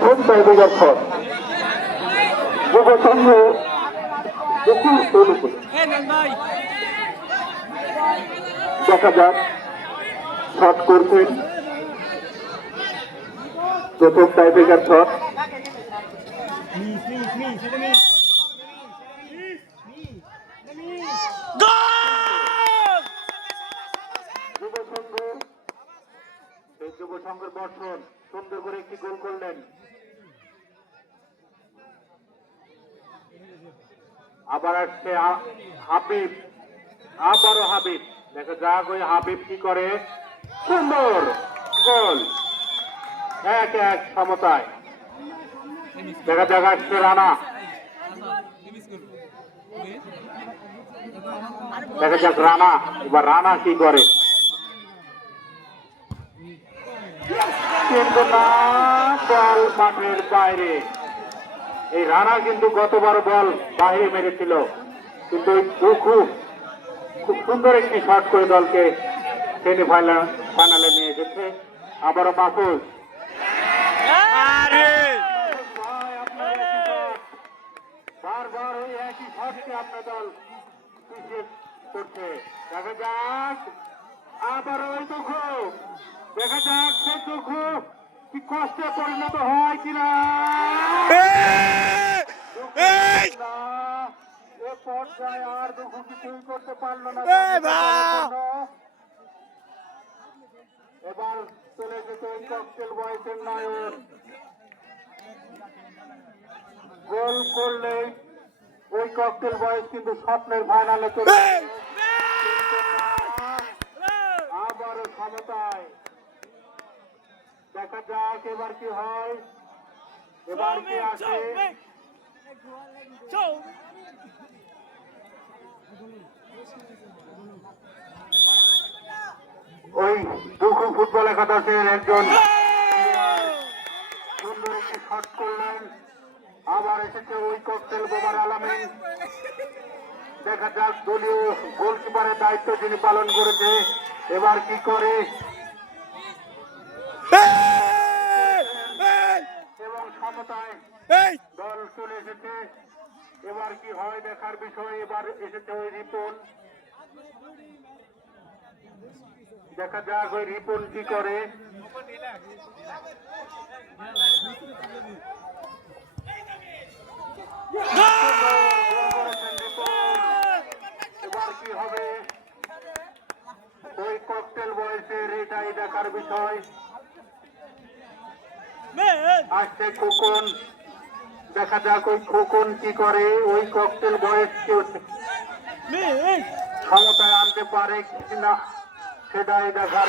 প্রথম tiebreaker shot যুব সংঘ দেখা যাক শট করছেন প্রথম টাইব্রেকার শট। যুব সংঘের বর্ষণ সুন্দর করে একটি গোল করলেন। আবার আসছে হাবিব, আবারও হাবিব, দেখা যাক ওই হাবিব কি করে। সুন্দর গোল, 1-1 সমতায়। দেখা যাক আসছে রানা, দেখা যাক রানা, এবার রানা কি করে। কিন্তু না, বল মাঠের বাইরে। এই রানা কিন্তু গতবার বল বাইরে মেরেছিল, কিন্তু খুব সুন্দর একটি শট করে দলকে সেমিফাইনালে নিয়ে এসেছে। আবারও মাহফুজ, বারবার ওই একই শটকে আপনার দল পিছিয়ে করছে। দেখা যাক আবার ওই দুঃখ, দেখা যাক সে দুঃখ কি কষ্টে পরিণত হয় কিনা। এ পর্যায়ে আর দুঃখ কিছুই করতে পারলো না। এবার চলে যেত ওই ককটেল বয়সের নায়ক। গোল করলে ওই ককটেল বয়স কিন্তু স্বপ্নের ফাইনালে চলে আবারও ক্ষমতায়। দেখা যাক এবার কি হয়, এবার কি আসে। ওই দুঃখ ফুটবল একাদশের একজন সুন্দর একটি শট করলেন। আবার এসেছে ওই ককটেল বোমার আলামিন। দেখা যাক দলীয় গোলকিপারের দায়িত্ব যিনি পালন করেছে এবার কি করে, এবং সমতায় দল চলে এসেছে। এবার কি হয় দেখার বিষয়। এবার এসেছে ওই রিপন, দেখা যাক ওই রিপন কি করে। এবার কি হবে ওই ককটেল বয়সের, এটাই দেখার বিষয়। আসছে খোকন, দেখা যাক ওই খোকন কি করে। ওই ককটেল বয়সকে ক্ষমতায় আনতে পারে কিনা সেটাই দেখার।